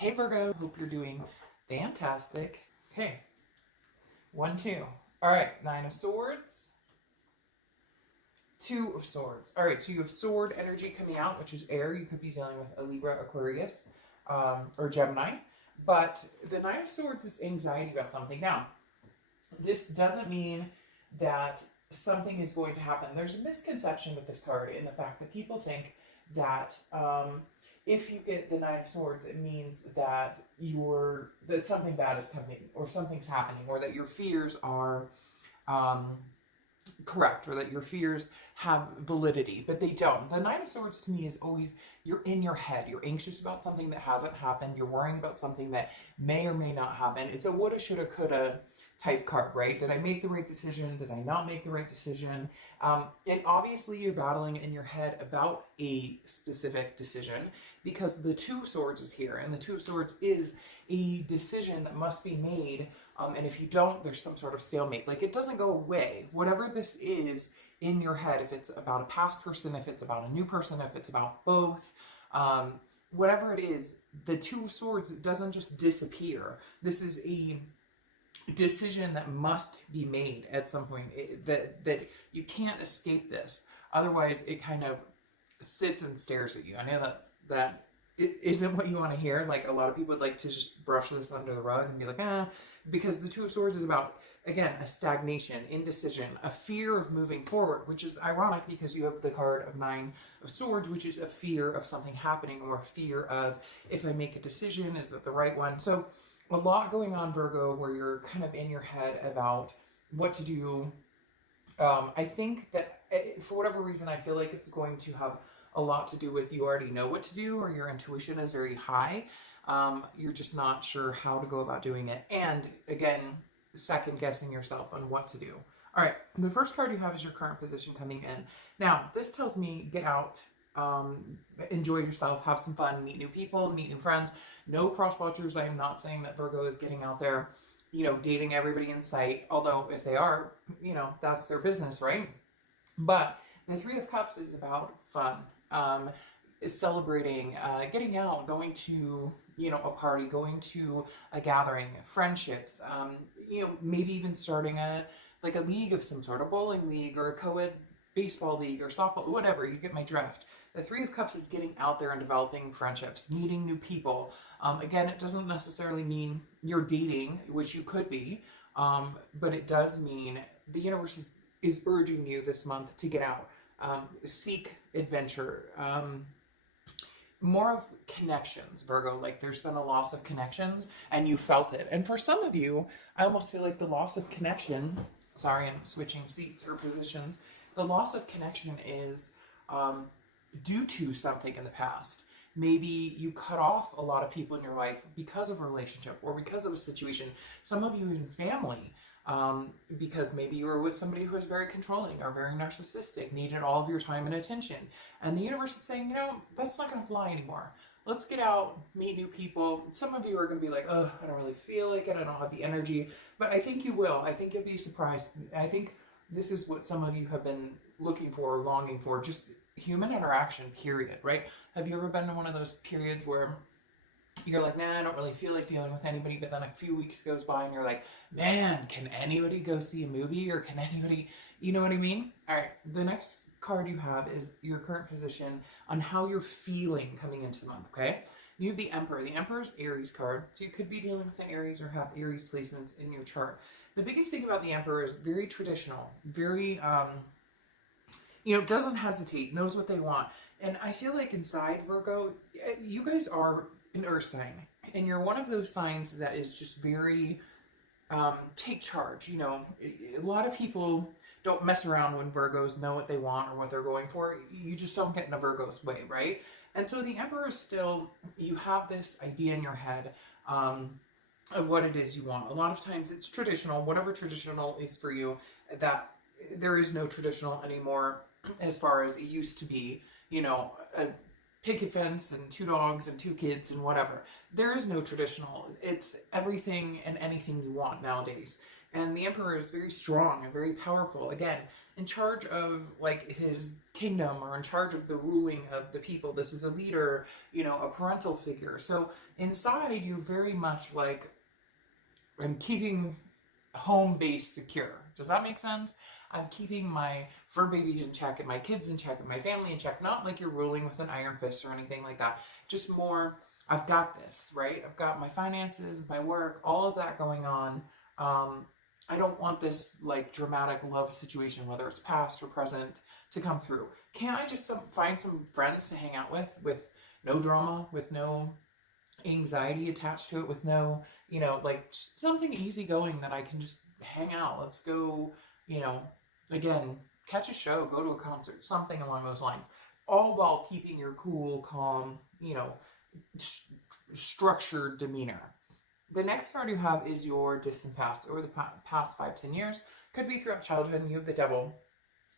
Hey Virgo, hope you're doing fantastic. Okay, 1, 2. All right, 9 of Swords, 2 of Swords. All right, so you have sword energy coming out, which is air. You could be dealing with a Libra, Aquarius, or Gemini. But the 9 of Swords is anxiety about something. Now, this doesn't mean that something is going to happen. There's a misconception with this card in the fact that people think that if you get the 9 of Swords, it means that that something bad is coming, or something's happening, or that your fears are correct, or that your fears have validity, but they don't. The 9 of Swords to me is always, you're in your head. You're anxious about something that hasn't happened. You're worrying about something that may or may not happen. It's a woulda, shoulda, coulda type card, right? Did I make the right decision? Did I not make the right decision? And obviously you're battling in your head about a specific decision because the 2 of Swords is here, and the 2 of Swords is a decision that must be made. And if you don't, there's some sort of stalemate. Like, it doesn't go away. Whatever this is in your head, if it's about a past person, if it's about a new person, if it's about both, whatever it is, the 2 of Swords doesn't just disappear. This is a decision that must be made at some point, that you can't escape this. Otherwise, it kind of sits and stares at you. I know that it isn't what you want to hear. Like, a lot of people would like to just brush this under the rug and be like, because the 2 of Swords is about, again, a stagnation, indecision, a fear of moving forward, which is ironic because you have the card of 9 of Swords, which is a fear of something happening, or a fear of, if I make a decision, is that the right one? So a lot going on, Virgo, where you're kind of in your head about what to do. I think that for whatever reason, I feel like it's going to have a lot to do with you already know what to do, or your intuition is very high. You're just not sure how to go about doing it. And again, second guessing yourself on what to do. All right, the first card you have is your current position coming in. Now, this tells me get out, enjoy yourself, have some fun, meet new people, meet new friends. No cross watchers. I am not saying that Virgo is getting out there, dating everybody in sight. Although if they are, that's their business, right? But the 3 of Cups is about fun, is celebrating, getting out, going to, a party, going to a gathering, friendships, maybe even starting a league of some sort, a bowling league or a co-ed baseball league or softball, whatever. You get my drift. The 3 of Cups is getting out there and developing friendships, meeting new people. Again, it doesn't necessarily mean you're dating, which you could be, but it does mean the universe is urging you this month to get out, seek adventure, more of connections, Virgo. Like, there's been a loss of connections and you felt it. And for some of you, I almost feel like the loss of connection, sorry, I'm switching seats or positions. The loss of connection is due to something in the past. Maybe you cut off a lot of people in your life because of a relationship or because of a situation. Some of you in family, because maybe you were with somebody who was very controlling or very narcissistic, needed all of your time and attention. And the universe is saying, that's not going to fly anymore. Let's get out, meet new people. Some of you are going to be like, oh, I don't really feel like it. I don't have the energy. But I think you will. I think you'll be surprised. I think this is what some of you have been looking for, longing for, just human interaction, period, right? Have you ever been in one of those periods where you're like, nah, I don't really feel like dealing with anybody, but then a few weeks goes by and you're like, man, can anybody go see a movie, or can anybody, you know what I mean? All right, the next card you have is your current position on how you're feeling coming into the month, okay? You have the Emperor. The Emperor's Aries card, so you could be dealing with an Aries or have Aries placements in your chart. The biggest thing about the Emperor is very traditional, very, doesn't hesitate, knows what they want. And I feel like inside, Virgo, you guys are an earth sign, and you're one of those signs that is just very take charge. A lot of people don't mess around when Virgos know what they want or what they're going for. You just don't get in a Virgo's way, right? And so the Emperor is still, you have this idea in your head of what it is you want. A lot of times it's traditional, whatever traditional is for you. That there is no traditional anymore as far as it used to be, a picket fence and 2 dogs and 2 kids and whatever. There is no traditional. It's everything and anything you want nowadays. And the Emperor is very strong and very powerful. Again, in charge of his kingdom, or in charge of the ruling of the people. This is a leader, a parental figure. So inside you're very much like, I'm keeping home base secure. Does that make sense? I'm keeping my fur babies in check and my kids in check and my family in check. Not like you're ruling with an iron fist or anything like that. Just more, I've got this, right? I've got my finances, my work, all of that going on. I don't want this like dramatic love situation, whether it's past or present, to come through. Can't I just find some friends to hang out with no drama, with no anxiety attached to it, with no, you know, like something easygoing that I can just hang out. Let's go, you know, again, catch a show, go to a concert, something along those lines. All while keeping your cool, calm, you know, structured demeanor. The next card you have is your distant past, over the past 5-10 years. Could be throughout childhood, and you have the devil.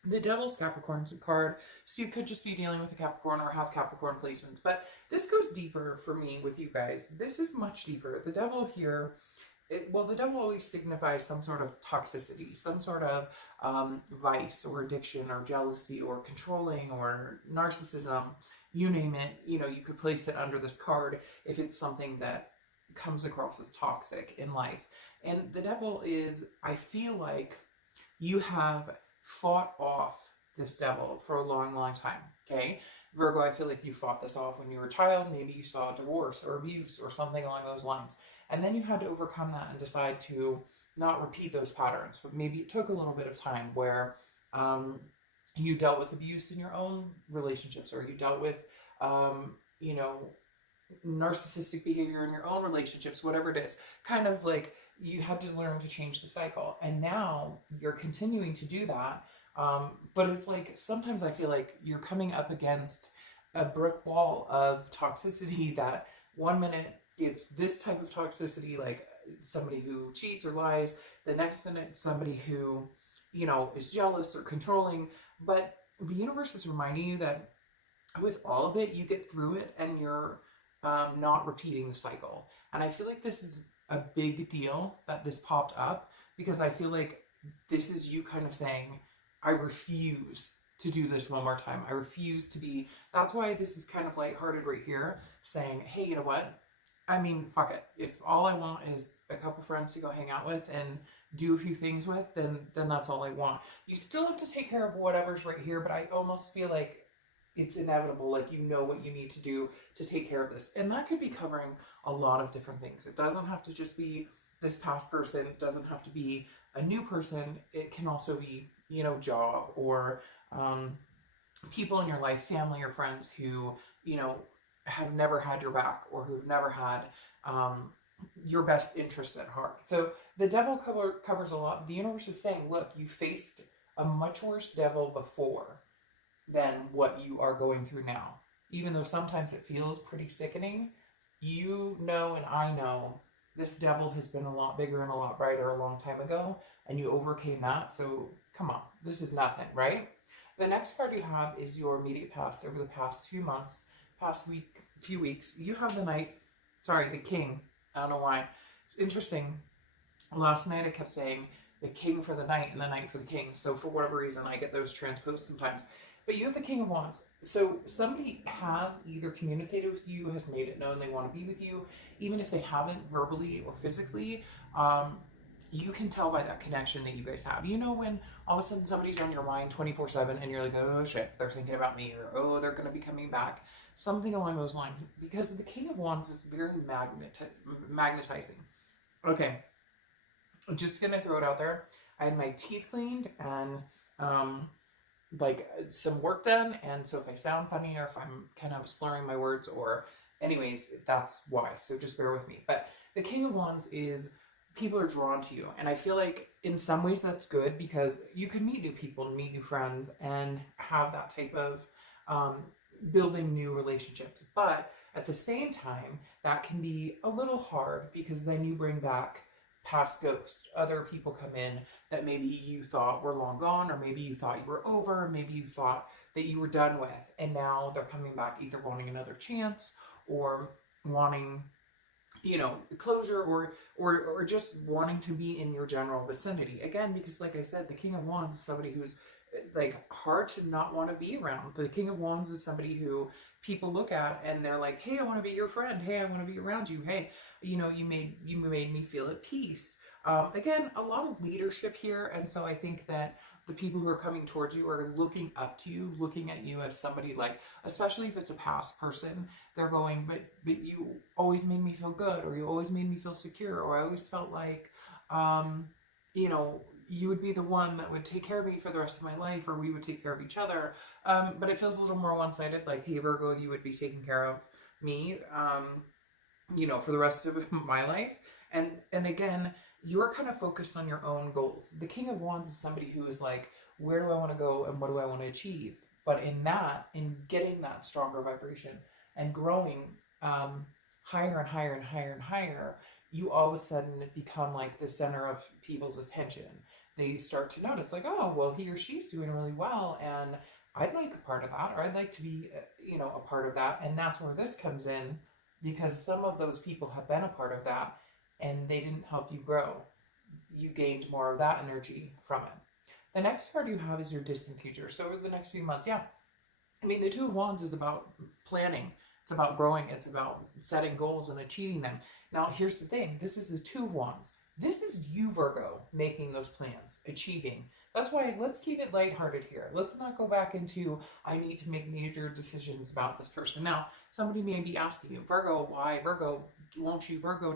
The devil's Capricorn card, so you could just be dealing with a Capricorn or have Capricorn placements. But this goes deeper for me with you guys. This is much deeper. The devil here, well, the devil always signifies some sort of toxicity, some sort of vice or addiction or jealousy or controlling or narcissism. You name it, you know, you could place it under this card if it's something that comes across as toxic in life. And the devil is, I feel like you have fought off this devil for a long, long time, okay? Virgo, I feel like you fought this off when you were a child. Maybe you saw divorce or abuse or something along those lines. And then you had to overcome that and decide to not repeat those patterns. But maybe it took a little bit of time where you dealt with abuse in your own relationships, or you dealt with, you know, narcissistic behavior in your own relationships, whatever it is. Kind of like you had to learn to change the cycle. And now you're continuing to do that. But it's like, sometimes I feel like you're coming up against a brick wall of toxicity that one minute it's this type of toxicity, like somebody who cheats or lies. The next minute, somebody who, you know, is jealous or controlling. But the universe is reminding you that with all of it, you get through it and you're not repeating the cycle. And I feel like this is a big deal that this popped up, because I feel like this is you kind of saying, I refuse to do this one more time. I refuse to be, that's why this is kind of lighthearted right here, saying, hey, you know what? I mean, fuck it. If all I want is a couple friends to go hang out with and do a few things with, then that's all I want. You still have to take care of whatever's right here, but I almost feel like it's inevitable, like you know what you need to do to take care of this. And that could be covering a lot of different things. It doesn't have to just be this past person. It doesn't have to be a new person. It can also be, you know, job or people in your life, family or friends who, you know, have never had your back or who've never had your best interests at heart. So the devil covers a lot. The universe is saying, look, you faced a much worse devil before than what you are going through now. Even though sometimes it feels pretty sickening, you know and I know this devil has been a lot bigger and a lot brighter a long time ago, and you overcame that. So come on, this is nothing, right? The next card you have is your immediate past over the past few months, few weeks. You have the king. I don't know why. It's interesting. Last night I kept saying the king for the night and the night for the king. So for whatever reason, I get those transposed sometimes. But you have the King of Wands. So somebody has either communicated with you, has made it known they want to be with you, even if they haven't verbally or physically. You can tell by that connection that you guys have. You know when all of a sudden somebody's on your mind 24/7 and you're like, oh shit, they're thinking about me, or oh, they're going to be coming back. Something along those lines. Because the King of Wands is very magnetizing. Okay. I'm just going to throw it out there. I had my teeth cleaned and like some work done, and so if I sound funny or if I'm kind of slurring my words, or anyways, that's why, so just bear with me. But the King of Wands is, people are drawn to you, and I feel like in some ways that's good, because you can meet new people and meet new friends and have that type of building new relationships. But at the same time, that can be a little hard, because then you bring back past ghosts. Other people come in that maybe you thought were long gone, or maybe you thought you were over, maybe you thought that you were done with, and now they're coming back either wanting another chance or wanting, you know, closure, or just wanting to be in your general vicinity. Again, because like I said, the King of Wands is somebody who's like hard to not want to be around. The King of Wands is somebody who people look at and they're like, hey, I want to be your friend. Hey, I want to be around you. Hey, you know, you made me feel at peace. Again, a lot of leadership here. And so I think that the people who are coming towards you are looking up to you, looking at you as somebody like, especially if it's a past person, they're going, but you always made me feel good, or you always made me feel secure, or I always felt like, you know, you would be the one that would take care of me for the rest of my life, or we would take care of each other. But it feels a little more one-sided, like, hey, Virgo, you would be taking care of me, you know, for the rest of my life. And again, you're kind of focused on your own goals. The King of Wands is somebody who is like, where do I want to go and what do I want to achieve? But in getting that stronger vibration and growing higher and higher and higher and higher, you all of a sudden become like the center of people's attention. They start to notice like, oh, well, he or she's doing really well, and I'd like a part of that, or I'd like to be, you know, a part of that. And that's where this comes in, because some of those people have been a part of that and they didn't help you grow. You gained more of that energy from it. The next card you have is your distant future. So over the next few months, yeah. I mean, the Two of Wands is about planning. It's about growing. It's about setting goals and achieving them. Now, here's the thing. This is the Two of Wands. This is you, Virgo, making those plans, achieving. That's why let's keep it lighthearted here. Let's not go back into, I need to make major decisions about this person. Now, somebody may be asking you, Virgo, why? Virgo, won't you? Virgo,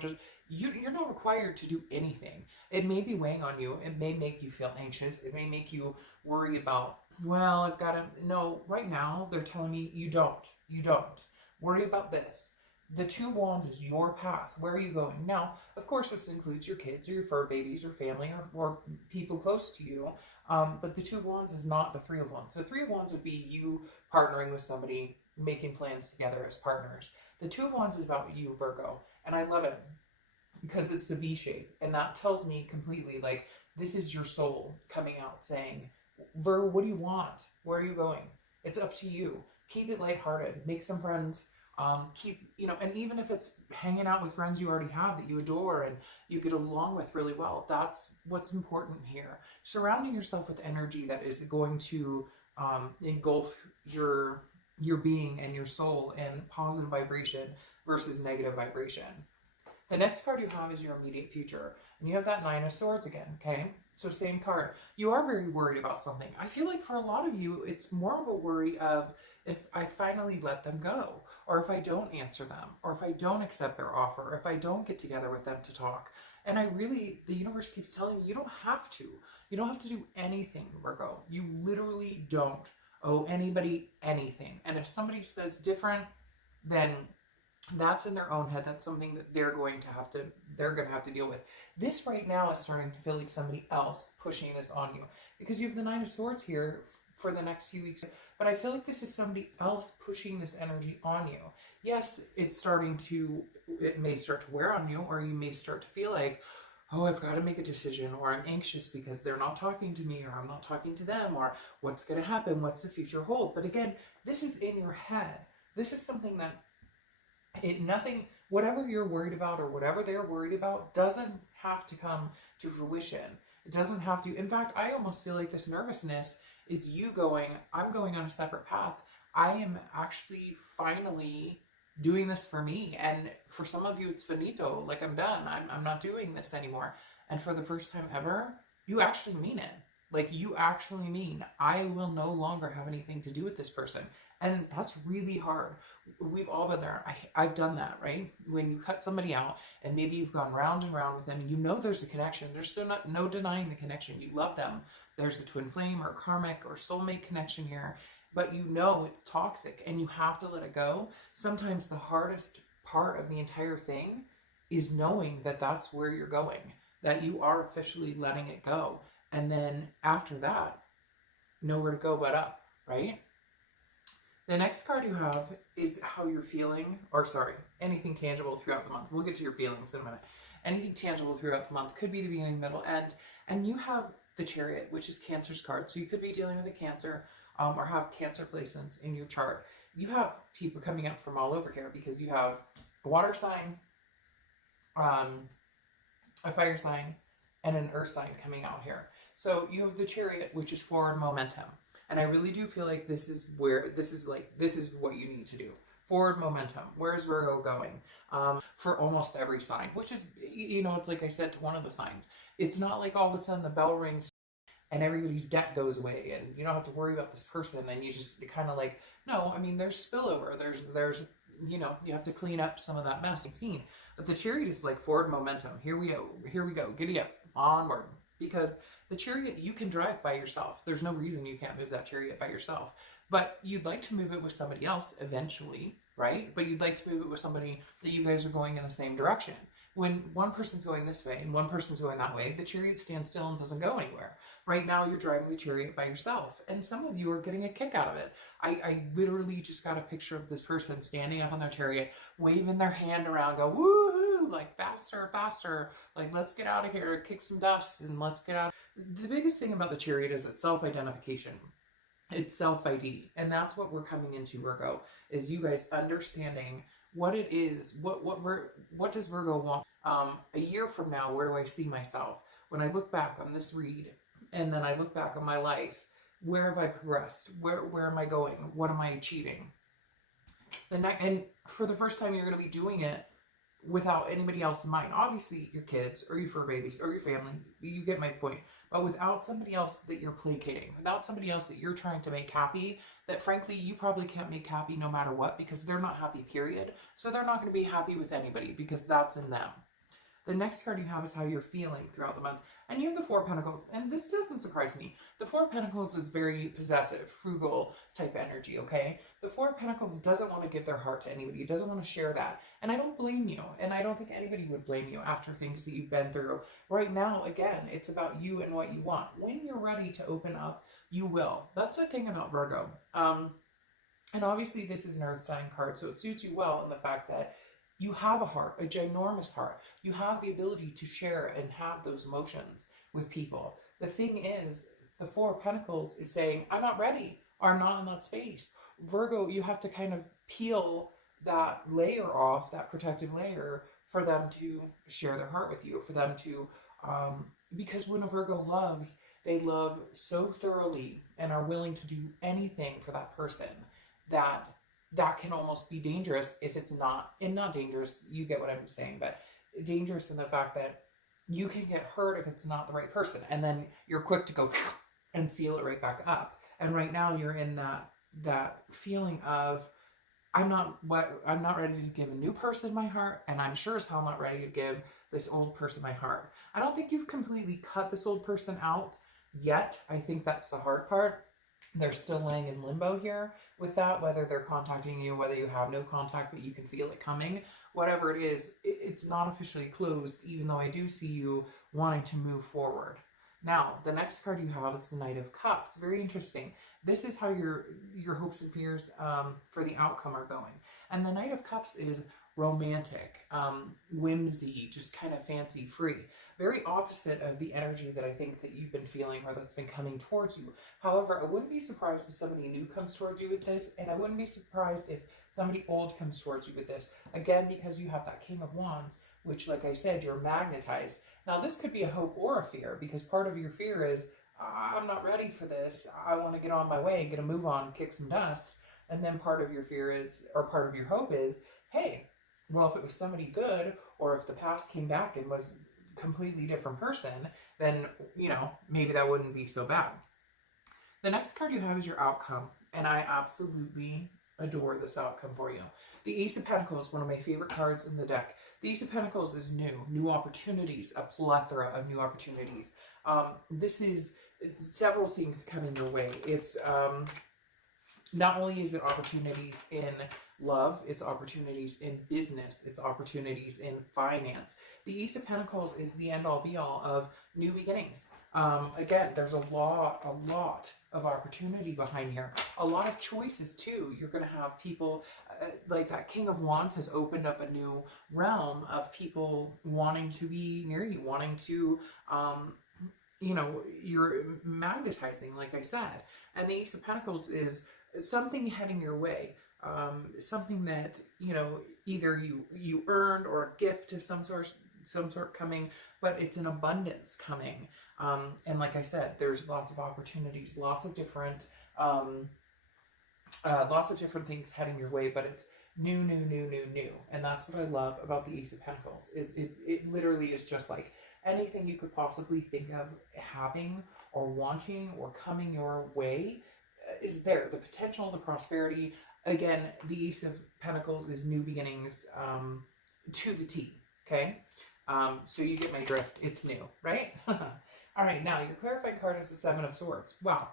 you're not required to do anything. It may be weighing on you. It may make you feel anxious. It may make you worry about, well, I've got to, no, right now they're telling me you don't. Worry about this. The Two of Wands is your path. Where are you going? Now, of course, this includes your kids or your fur babies or family or people close to you. But the Two of Wands is not the Three of Wands. The Three of Wands would be you partnering with somebody, making plans together as partners. The Two of Wands is about you, Virgo. And I love it because it's a V shape. And that tells me completely, like, this is your soul coming out saying, Virgo, what do you want? Where are you going? It's up to you. Keep it lighthearted. Make some friends. Keep, you know, and even if it's hanging out with friends you already have that you adore and you get along with really well, that's what's important here. Surrounding yourself with energy that is going to engulf your being and your soul in positive vibration versus negative vibration. The next card you have is your immediate future. And you have that Nine of Swords again, okay? So same card. You are very worried about something. I feel like for a lot of you, it's more of a worry of if I finally let them go, or if I don't answer them, or if I don't accept their offer, or if I don't get together with them to talk. And the universe keeps telling me you don't have to. You don't have to do anything, Virgo. You literally don't owe anybody anything. And if somebody says different, then that's in their own head. That's something that they're going to have to deal with. This right now is starting to feel like somebody else pushing this on you, because you have the Nine of Swords here for the next few weeks. But I feel like this is somebody else pushing this energy on you. Yes, it may start to wear on you, or you may start to feel like, oh, I've got to make a decision, or I'm anxious because they're not talking to me, or I'm not talking to them, or what's going to happen, what's the future hold. But again, this is in your head. This is something that whatever you're worried about or whatever they're worried about doesn't have to come to fruition. It doesn't have to. In fact, I almost feel like this nervousness is you going, I'm going on a separate path. I am actually finally doing this for me. And for some of you, it's finito. Like, I'm done. I'm not doing this anymore. And for the first time ever, you actually mean it. Like, you actually mean, I will no longer have anything to do with this person. And that's really hard. We've all been there. I've done that, right? When you cut somebody out and maybe you've gone round and round with them and you know there's a connection. There's still no denying the connection. You love them. There's a twin flame or karmic or soulmate connection here, but you know it's toxic and you have to let it go. Sometimes the hardest part of the entire thing is knowing that that's where you're going, that you are officially letting it go. And then after that, nowhere to go but up, right? The next card you have is how you're feeling, or sorry, anything tangible throughout the month. We'll get to your feelings in a minute. Anything tangible throughout the month could be the beginning, middle, end. And you have the Chariot, which is Cancer's card. So you could be dealing with a Cancer or have Cancer placements in your chart. You have people coming up from all over here because you have a water sign, a fire sign, and an earth sign coming out here. So you have the Chariot, which is forward momentum. And I really do feel like this is what you need to do. Forward momentum. Where's Virgo going? For almost every sign, which is, it's like I said to one of the signs. It's not like all of a sudden the bell rings and everybody's debt goes away and you don't have to worry about this person and you kind of like, no, I mean, there's spillover. There's you have to clean up some of that mess. But the Chariot is like forward momentum. Here we go. Giddy up, onward. Because the Chariot, you can drive by yourself. There's no reason you can't move that Chariot by yourself. But you'd like to move it with somebody else eventually, right? But you'd like to move it with somebody that you guys are going in the same direction. When one person's going this way and one person's going that way, the Chariot stands still and doesn't go anywhere. Right now, you're driving the Chariot by yourself, and some of you are getting a kick out of it. I literally just got a picture of this person standing up on their Chariot, waving their hand around, go, woohoo, like faster, faster, like let's get out of here, kick some dust, and let's get out. The biggest thing about the Chariot is it's self-identification. It's self-ID, and that's what we're coming into, Virgo, is you guys understanding what it is, what does Virgo want? A year from now, where do I see myself? When I look back on this read, and then I look back on my life, where have I progressed? Where am I going? What am I achieving? And for the first time, you're going to be doing it without anybody else in mind. Obviously, your kids, or your fur babies, or your family. You get my point. But without somebody else that you're placating, without somebody else that you're trying to make happy, that frankly, you probably can't make happy no matter what, because they're not happy, period. So they're not going to be happy with anybody, because that's in them. The next card you have is how you're feeling throughout the month. And you have the Four of Pentacles. And this doesn't surprise me. The Four of Pentacles is very possessive, frugal type energy, okay? The Four of Pentacles doesn't want to give their heart to anybody. It doesn't want to share that. And I don't blame you. And I don't think anybody would blame you after things that you've been through. Right now, again, it's about you and what you want. When you're ready to open up, you will. That's the thing about Virgo. And obviously, this is an earth sign card, so it suits you well in the fact that you have a heart, a ginormous heart. You have the ability to share and have those emotions with people. The thing is, the Four of Pentacles is saying, I'm not ready, or I'm not in that space. Virgo, you have to kind of peel that layer off, that protective layer, for them to share their heart with you, for them to, because when a Virgo loves, they love so thoroughly and are willing to do anything for that person that can almost be dangerous if it's not, and not dangerous, you get what I'm saying, but dangerous in the fact that you can get hurt if it's not the right person, and then you're quick to go and seal it right back up. And right now you're in that feeling of, I'm not ready to give a new person my heart, and I'm sure as hell not ready to give this old person my heart. I don't think you've completely cut this old person out yet. I think that's the hard part. They're still laying in limbo here with that, whether they're contacting you, whether you have no contact, but you can feel it coming. Whatever it is, it's not officially closed, even though I do see you wanting to move forward. Now, the next card you have is the Knight of Cups. Very interesting. This is how your hopes and fears for the outcome are going. And the Knight of Cups is romantic, whimsy, just kind of fancy free. Very opposite of the energy that I think that you've been feeling or that's been coming towards you. However, I wouldn't be surprised if somebody new comes towards you with this, and I wouldn't be surprised if somebody old comes towards you with this. Again, because you have that King of Wands, which, like I said, you're magnetized. Now, this could be a hope or a fear, because part of your fear is, I'm not ready for this. I want to get on my way, get a move on, kick some dust. And then part of your fear is, or part of your hope is, hey, well, if it was somebody good, or if the past came back and was a completely different person, then, maybe that wouldn't be so bad. The next card you have is your outcome, and I absolutely adore this outcome for you. The Ace of Pentacles, one of my favorite cards in the deck. The Ace of Pentacles is new opportunities, a plethora of new opportunities. This is several things coming your way. It's not only is it opportunities in love, it's opportunities in business, it's opportunities in finance. The Ace of Pentacles is the end-all be-all of new beginnings. Again, there's a lot of opportunity behind here. A lot of choices too. You're going to have people, like that King of Wands has opened up a new realm of people wanting to be near you, wanting to, you're magnetizing, like I said. And the Ace of Pentacles is something heading your way. Something that, either you earned, or a gift of some some sort coming, but it's an abundance coming. And like I said, there's lots of opportunities, lots of different things heading your way, but it's new, new, new, new, new. And that's what I love about the Ace of Pentacles, is it literally is just like anything you could possibly think of having or wanting or coming your way is there. The potential, the prosperity. Again, the Ace of Pentacles is new beginnings, to the T. Okay. So you get my drift. It's new, right? All right. Now your clarifying card is the Seven of Swords. Wow.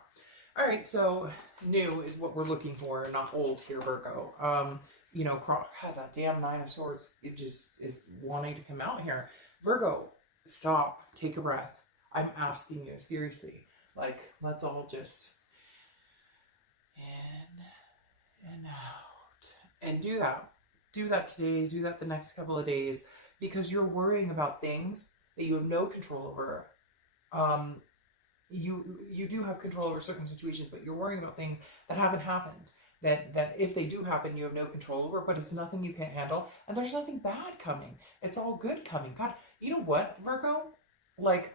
All right. So new is what we're looking for, not old here, Virgo. You know, God, that damn Nine of Swords, it just is wanting to come out here. Virgo, stop. Take a breath. I'm asking you, seriously. Like, let's all just in and out. And do that. Do that today. Do that the next couple of days. Because you're worrying about things that you have no control over. You do have control over certain situations, but you're worrying about things that haven't happened. That if they do happen, you have no control over, but it's nothing you can't handle. And there's nothing bad coming. It's all good coming. God, you know what, Virgo? Like,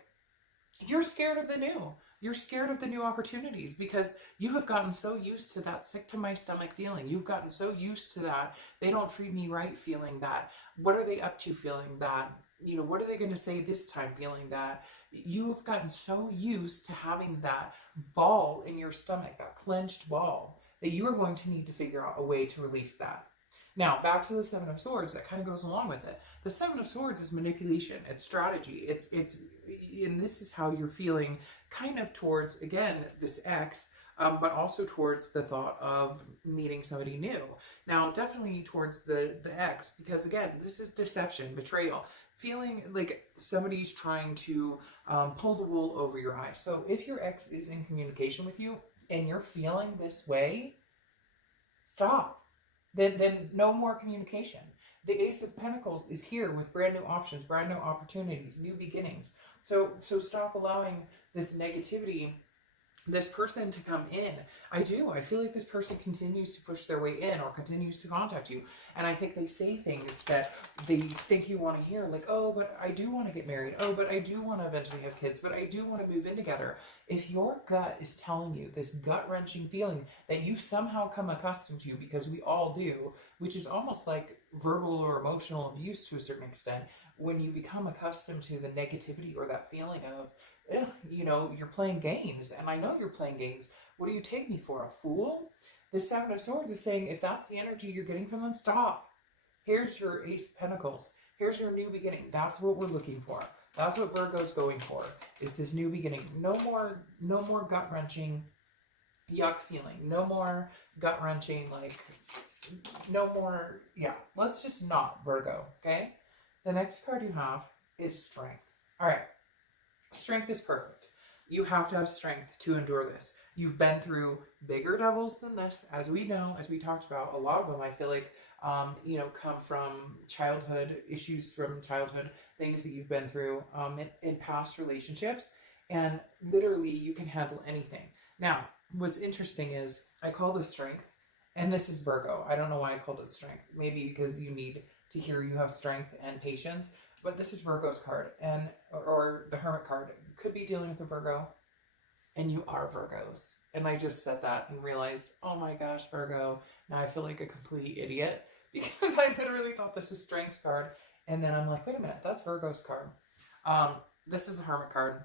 you're scared of the new. You're scared of the new opportunities because you have gotten so used to that sick to my stomach feeling. You've gotten so used to that they don't treat me right feeling that. What are they up to feeling that? You know, what are they going to say this time feeling that? You have gotten so used to having that ball in your stomach, that clenched ball, that you are going to need to figure out a way to release that. Now, back to the Seven of Swords, that kind of goes along with it. The Seven of Swords is manipulation, it's strategy, and this is how you're feeling kind of towards, again, this ex, but also towards the thought of meeting somebody new. Now, definitely towards the ex, because again, this is deception, betrayal, feeling like somebody's trying to pull the wool over your eyes. So if your ex is in communication with you and you're feeling this way, stop. Then no more communication. The Ace of Pentacles is here with brand new options, brand new opportunities, new beginnings. So stop allowing this negativity, this person to come in. I feel like this person continues to push their way in or continues to contact you. And I think they say things that they think you want to hear, like, oh, but I do want to get married. Oh, but I do want to eventually have kids, but I do want to move in together. If your gut is telling you this gut-wrenching feeling that you somehow come accustomed to, because we all do, which is almost like verbal or emotional abuse to a certain extent, when you become accustomed to the negativity or that feeling of, you know, you're playing games, and I know you're playing games. What do you take me for, a fool? The Seven of Swords is saying, if that's the energy you're getting from them, stop. Here's your Ace of Pentacles. Here's your new beginning. That's what we're looking for. That's what Virgo's going for, is this new beginning. No more gut-wrenching yuck feeling. No more gut-wrenching, like, no more, yeah. Let's just not, Virgo, okay? The next card you have is Strength. All right. Strength is perfect. You have to have strength to endure this. You've been through bigger devils than this, as we know, as we talked about. A lot of them, I feel like, you know, come from childhood, issues from childhood, things that you've been through in past relationships. And literally, you can handle anything. Now, what's interesting is I call this Strength, and this is Virgo. I don't know why I called it Strength. Maybe because you need to hear you have strength and patience. But this is Virgo's card, and or the Hermit card. Could be dealing with a Virgo, and you are Virgos. And I just said that and realized, oh my gosh, Virgo. Now I feel like a complete idiot because I literally thought this was Strength's card, and then I'm like, wait a minute, that's Virgo's card. This is the Hermit card.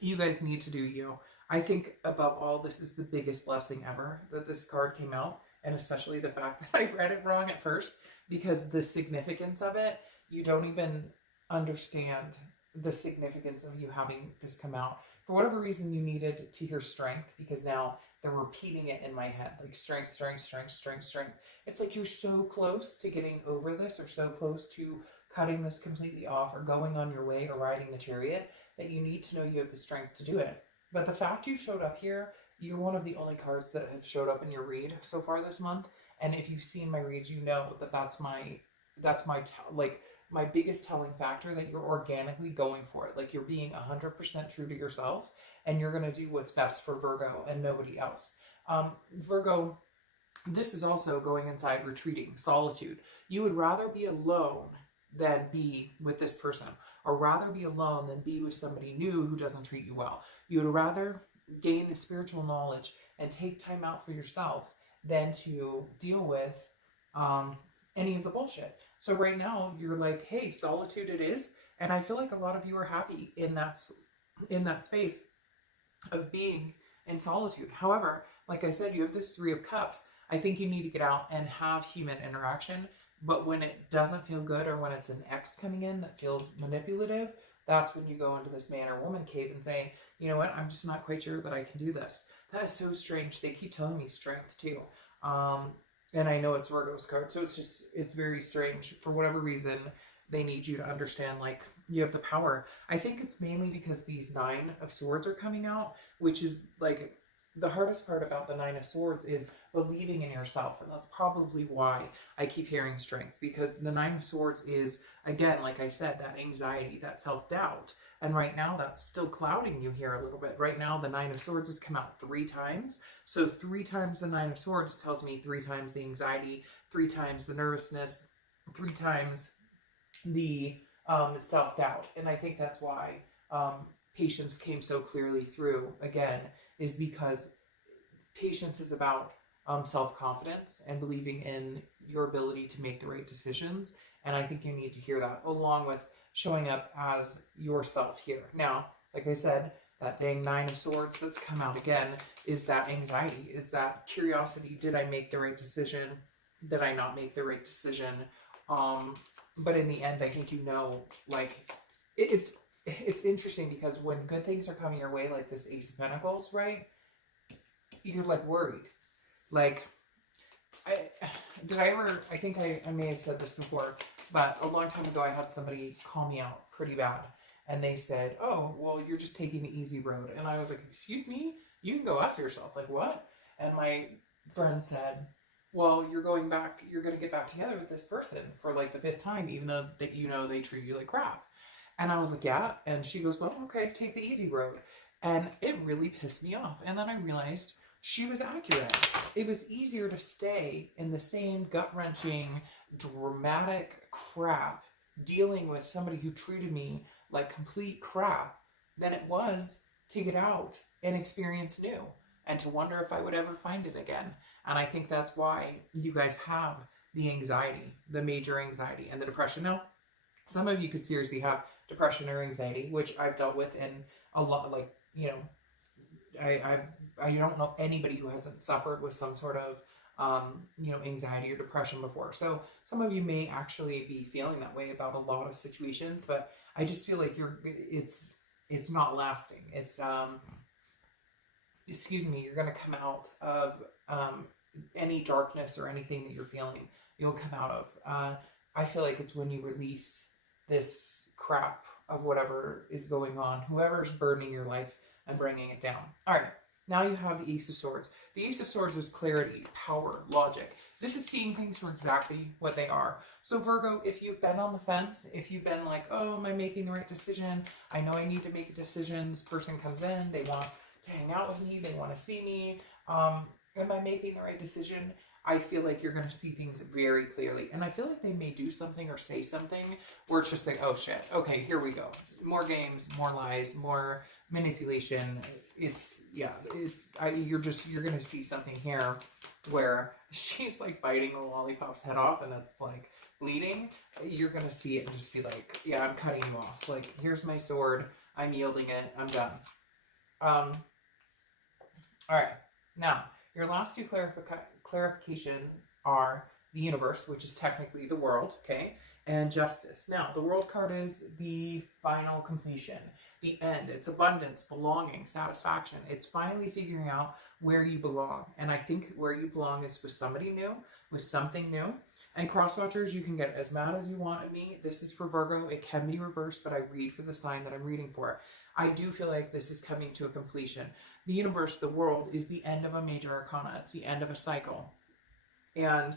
You guys need to do you. I think above all, this is the biggest blessing ever that this card came out, and especially the fact that I read it wrong at first, because the significance of it, you don't even understand the significance of you having this come out. For whatever reason, you needed to hear Strength, because now they're repeating it in my head, like strength, strength, strength, strength, strength. It's like you're so close to getting over this, or so close to cutting this completely off, or going on your way, or riding the chariot, that you need to know you have the strength to do it. But the fact you showed up here, you're one of the only cards that have showed up in your read so far this month. And if you've seen my reads, you know that that's my biggest telling factor, that you're organically going for it. Like, you're being 100% true to yourself, and you're going to do what's best for Virgo and nobody else. Virgo, this is also going inside, retreating, solitude. You would rather be alone than be with this person, or rather be alone than be with somebody new who doesn't treat you well. You would rather gain the spiritual knowledge and take time out for yourself than to deal with any of the bullshit. So right now you're like, hey, solitude it is. And I feel like a lot of you are happy in that space of being in solitude. However, like I said, you have this Three of Cups. I think you need to get out and have human interaction. But when it doesn't feel good, or when it's an ex coming in that feels manipulative, that's when you go into this man or woman cave and say, you know what, I'm just not quite sure that I can do this. That is so strange. They keep telling me strength too. And I know it's Virgo's card. So it's very strange. For whatever reason, they need you to understand, like, you have the power. I think it's mainly because these Nine of Swords are coming out, which is like the hardest part about the Nine of Swords is believing in yourself. And that's probably why I keep hearing strength, because the Nine of Swords is, again, like I said, that anxiety, that self-doubt. And right now that's still clouding you here a little bit. Right now the Nine of Swords has come out 3 times. So 3 times the Nine of Swords tells me 3 times the anxiety, 3 times the nervousness, 3 times the self-doubt. And I think that's why patience came so clearly through again, is because patience is about self-confidence and believing in your ability to make the right decisions. And I think you need to hear that along with showing up as yourself here. Now, like I said, that dang Nine of Swords that's come out again is that anxiety, is that curiosity. Did I make the right decision? Did I not make the right decision? But in the end, I think you know, like, it's interesting because when good things are coming your way, like this Ace of Pentacles, right? You're like worried. Like, I think I may have said this before, but a long time ago I had somebody call me out pretty bad. And they said, oh, well, you're just taking the easy road. And I was like, excuse me? You can go after yourself. Like, what? And my friend said, well, you're going to get back together with this person for like the 5th time, even though that, you know, they treat you like crap. And I was like, yeah. And she goes, well, okay, take the easy road. And it really pissed me off. And then I realized she was accurate. It was easier to stay in the same gut-wrenching, dramatic crap, dealing with somebody who treated me like complete crap, than it was to get out and experience new, and to wonder if I would ever find it again. And I think that's why you guys have the anxiety, the major anxiety, and the depression. Now, some of you could seriously have depression or anxiety, which I've dealt with in a lot, like, you know, I don't know anybody who hasn't suffered with some sort of, you know, anxiety or depression before. So some of you may actually be feeling that way about a lot of situations, but I just feel like it's not lasting. It's, excuse me, you're going to come out of, any darkness or anything that you're feeling, you'll come out of. I feel like it's when you release this crap of whatever is going on, whoever's burdening your life and bringing it down. All right. Now you have the Ace of Swords. The Ace of Swords is clarity, power, logic. This is seeing things for exactly what they are. So Virgo, if you've been on the fence, if you've been like, oh, am I making the right decision? I know I need to make a decision. This person comes in, they want to hang out with me, they want to see me. Am I making the right decision? I feel like you're going to see things very clearly. And I feel like they may do something or say something where it's just like, oh shit, okay, here we go. More games, more lies, more manipulation. You're going to see something here where she's like biting the lollipop's head off and it's like bleeding. You're going to see it and just be like, yeah, I'm cutting you off. Like, here's my sword. I'm yielding it. I'm done. All right. Now, your last 2 clarification are the universe, which is technically the world, okay, and justice. Now, the world card is the final completion, the end. It's abundance, belonging, satisfaction. It's finally figuring out where you belong. And I think where you belong is with somebody new, with something new. And cross watchers, you can get as mad as you want at me. This is for Virgo. It can be reversed, but I read for the sign that I'm reading for. I do feel like this is coming to a completion. The universe, the world, is the end of a major arcana. It's the end of a cycle. And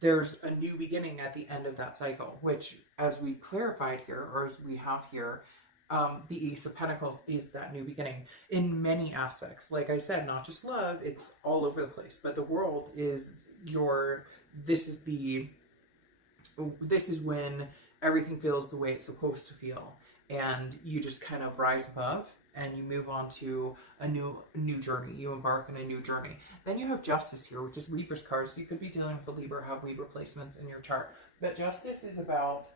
there's a new beginning at the end of that cycle, which, as we clarified here, or as we have here, the Ace of Pentacles is that new beginning in many aspects. Like I said, not just love, it's all over the place. But the world is this is when everything feels the way it's supposed to feel, and you just kind of rise above and you move on to a new journey. You embark on a new journey. Then you have Justice here, which is Libra's card. So you could be dealing with a Libra, have Libra placements in your chart. But Justice is about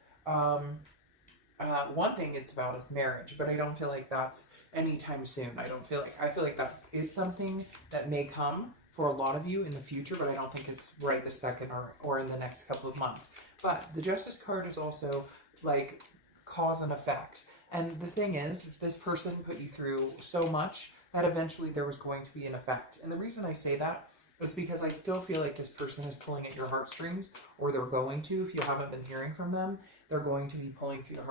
one thing it's about is marriage, but I don't feel like that's anytime soon. I feel like that is something that may come for a lot of you in the future, but I don't think it's right this second or in the next couple of months. But the Justice card is also like cause and effect. And the thing is, this person put you through so much that eventually there was going to be an effect. And the reason I say that is because I still feel like this person is pulling at your heartstrings, or they're going to. If you haven't been hearing from them, they're going to be pulling at your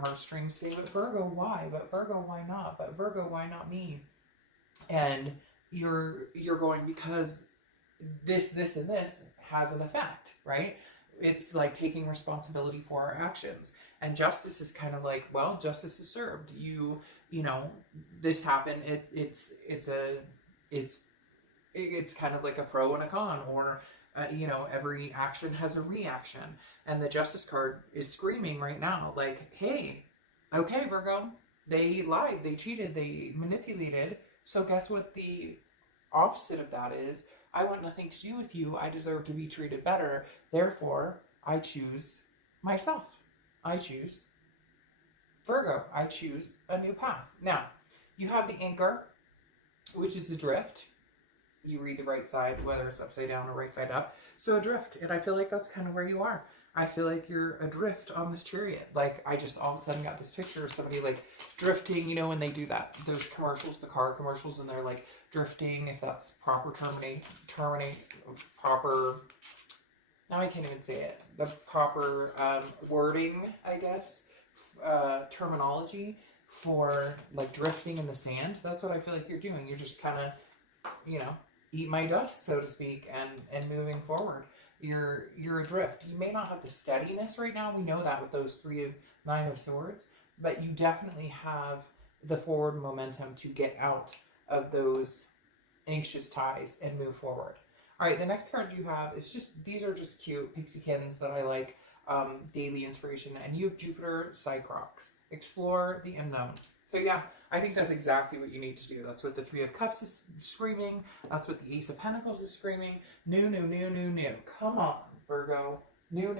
heartstrings, saying, but Virgo, why? But Virgo, why not? But Virgo, why not me? And you're going, because this, and this has an effect, right? It's like taking responsibility for our actions. And Justice is kind of like, well, justice is served. You know, this happened. It's kind of like a pro and a con, or you know, every action has a reaction. And the Justice card is screaming right now, like, hey, okay, Virgo, they lied, they cheated, they manipulated. So guess what the opposite of that is? I want nothing to do with you. I deserve to be treated better. Therefore, I choose myself. I choose Virgo. I choose a new path. Now, you have the Anchor, which is adrift. You read the right side, whether it's upside down or right side up. So adrift, and I feel like that's kind of where you are. I feel like you're adrift on this chariot. Like, I just all of a sudden got this picture of somebody like drifting, you know, when they do that, those commercials, the car commercials, and they're like drifting, if that's proper proper, now I can't even say it, the proper wording, I guess, terminology for like drifting in the sand. That's what I feel like you're doing. You're just kind of, you know, eat my dust, so to speak, and moving forward. You're adrift. You may not have the steadiness right now. We know that with those Nine of Swords, but you definitely have the forward momentum to get out of those anxious ties and move forward. All right, the next card you have is just, these are just cute pixiekins that I like, daily inspiration. And you have Jupiter Cycrox. Explore the unknown. So yeah, I think that's exactly what you need to do. That's what the Three of Cups is screaming. That's what the Ace of Pentacles is screaming. New. Come on, Virgo. New.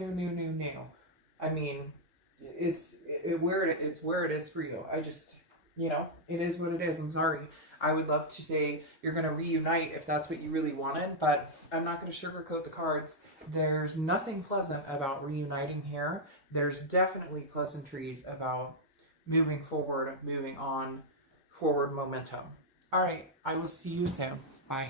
I mean, it's where it is for you. I just, you know, it is what it is. I'm sorry. I would love to say you're going to reunite if that's what you really wanted, but I'm not going to sugarcoat the cards. There's nothing pleasant about reuniting here. There's definitely pleasantries about moving forward, moving on, forward momentum. All right, I will see you soon. Bye.